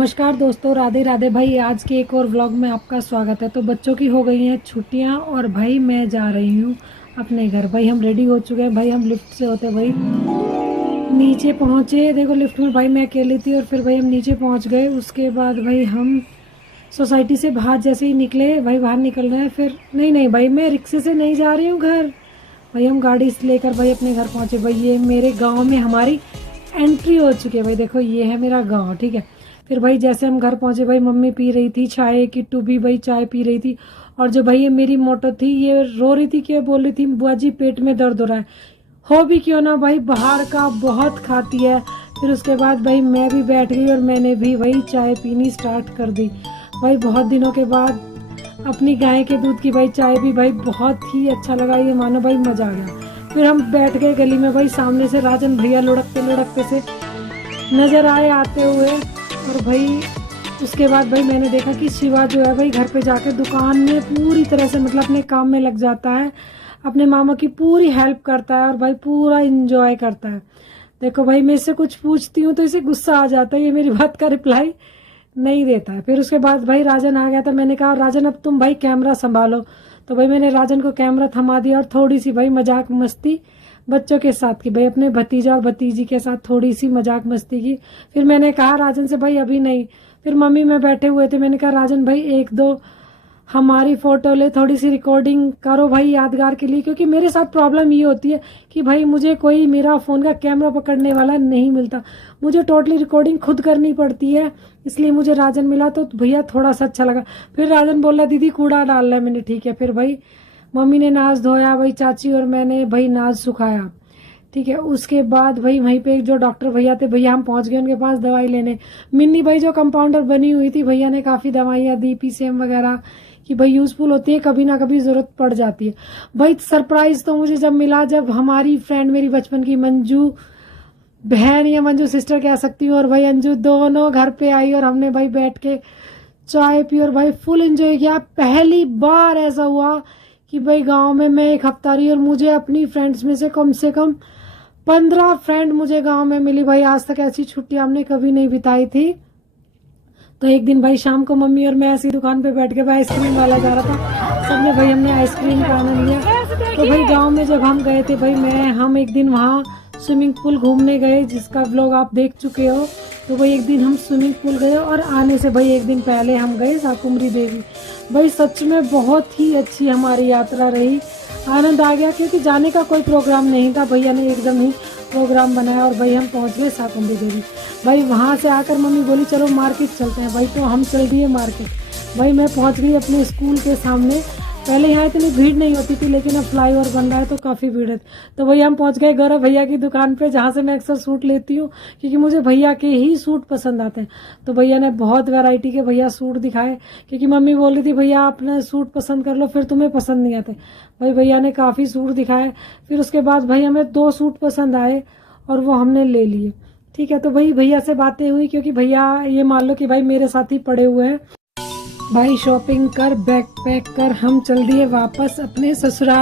नमस्कार दोस्तों, राधे राधे भाई। आज के एक और व्लॉग में आपका स्वागत है। तो बच्चों की हो गई हैं छुट्टियां और भाई मैं जा रही हूँ अपने घर। भाई हम रेडी हो चुके हैं। भाई हम लिफ्ट से होते भाई नीचे पहुँचे। देखो लिफ्ट में भाई मैं अकेली थी और फिर भाई हम नीचे पहुँच गए। उसके बाद भाई हम सोसाइटी से बाहर जैसे ही निकले, भाई बाहर निकल रहे हैं। फिर नहीं भाई मैं रिक्शे से नहीं जा रही हूँ घर। भाई हम गाड़ी से लेकर भाई अपने घर पहुँचे। भाई ये मेरे गाँव में हमारी एंट्री हो चुकी है। भाई देखो ये है मेरा गाँव, ठीक है। फिर भाई जैसे हम घर पहुंचे, भाई मम्मी पी रही थी चाय, किट्टू भी भाई चाय पी रही थी। और जो भाई ये मेरी मोटो थी, ये रो रही थी, कि बोल रही थी बुआ जी पेट में दर्द हो रहा है। हो भी क्यों ना, भाई बाहर का बहुत खाती है। फिर उसके बाद भाई मैं भी बैठ गई और मैंने भी वही चाय पीनी स्टार्ट कर दी। भाई बहुत दिनों के बाद अपनी गाय के दूध की भाई चाय भी भाई बहुत ही अच्छा लगा। ये मानो भाई मजा आ गया। फिर हम बैठ गए गली में। भाई सामने से राजन भैया लुढ़कते लुढ़कते से नजर आए आते हुए। और भाई उसके बाद भाई मैंने देखा कि शिवा जो है भाई घर पे जाकर दुकान में पूरी तरह से मतलब अपने काम में लग जाता है, अपने मामा की पूरी हेल्प करता है और भाई पूरा इंजॉय करता है। देखो भाई मैं इससे कुछ पूछती हूँ तो इसे गुस्सा आ जाता है, ये मेरी बात का रिप्लाई नहीं देता है। फिर उसके बाद भाई राजन आ गया था। मैंने कहा राजन अब तुम भाई कैमरा संभालो। तो भाई मैंने राजन को कैमरा थमा दिया और थोड़ी सी भाई मजाक मस्ती बच्चों के साथ की। भाई अपने भतीजा और भतीजी के साथ थोड़ी सी मजाक मस्ती की। फिर मैंने कहा राजन से भाई अभी नहीं। फिर मम्मी में बैठे हुए थे, मैंने कहा राजन भाई एक दो हमारी फोटो ले, थोड़ी सी रिकॉर्डिंग करो भाई यादगार के लिए। क्योंकि मेरे साथ प्रॉब्लम ये होती है कि भाई मुझे कोई मेरा फ़ोन का कैमरा पकड़ने वाला नहीं मिलता, मुझे टोटली रिकॉर्डिंग खुद करनी पड़ती है। इसलिए मुझे राजन मिला तो भैया थोड़ा सा अच्छा लगा। फिर राजन बोला दीदी कूड़ा डालना है। मैंने ठीक है। फिर भाई मम्मी ने नाज धोया, भाई चाची और मैंने भाई नाज सुखाया, ठीक है। उसके बाद भाई वहीं पे जो डॉक्टर भैया थे, भैया हम पहुंच गए उनके पास दवाई लेने। मिन्नी भाई जो कंपाउंडर बनी हुई थी, भैया ने काफ़ी दवाइयाँ दी, पीसीएम वगैरह कि भाई यूजफुल होती है, कभी ना कभी जरूरत पड़ जाती है। भाई सरप्राइज तो मुझे जब मिला, जब हमारी फ्रेंड मेरी बचपन की मंजू बहन या मंजू सिस्टर कह सकती हूँ और भाई अंजू दोनों घर पे आई और हमने भाई बैठ के चाय पी और भाई फुल एंजॉय किया। पहली बार ऐसा हुआ कि भाई गांव में मैं एक हफ्ता रही और मुझे अपनी फ्रेंड्स में से कम 15 फ्रेंड मुझे गांव में मिली। भाई आज तक ऐसी छुट्टी हमने कभी नहीं बिताई थी। तो एक दिन भाई शाम को मम्मी और मैं ऐसी दुकान पे बैठ के भाई आइसक्रीम वाला जा रहा था, सबने भाई हमने आइसक्रीम का आनंद लिया। तो भाई गांव में जब हम गए थे भाई हम एक दिन वहाँ स्विमिंग पूल घूमने गए, जिसका व्लॉग आप देख चुके हो। तो भाई एक दिन हम स्विमिंग पूल गए और आने से भाई एक दिन पहले हम गए शाकुंभरी देवी। भाई सच में बहुत ही अच्छी हमारी यात्रा रही, आनंद आ गया। क्योंकि जाने का कोई प्रोग्राम नहीं था, भैया ने एकदम ही प्रोग्राम बनाया और भाई हम पहुंच गए शाकुंभरी देवी। भाई वहां से आकर मम्मी बोली चलो मार्केट चलते हैं। भाई तो हम चल दिए मार्केट। भाई मैं पहुंच गई अपने स्कूल के सामने। पहले यहाँ इतनी भीड़ नहीं होती थी, लेकिन अब फ्लाईओवर बन रहा है तो काफ़ी भीड़ है। तो भैया हम पहुंच गए गौरव भैया की दुकान पे, जहाँ से मैं अक्सर सूट लेती हूँ, क्योंकि मुझे भैया के ही सूट पसंद आते हैं। तो भैया ने बहुत वैरायटी के भैया सूट दिखाए, क्योंकि मम्मी बोल रही थी भैया अपना सूट पसंद कर लो, फिर तुम्हें पसंद नहीं आते। भाई भैया ने काफ़ी सूट दिखाए। फिर उसके बाद भाई हमें 2 सूट पसंद आए और वो हमने ले लिए, ठीक है। तो भाई भैया से बातें हुई, क्योंकि भैया ये मान लो कि भाई मेरे साथ ही पड़े हुए हैं। भाई शॉपिंग कर बैग पैक कर हम चल दिए वापस अपने ससुराल।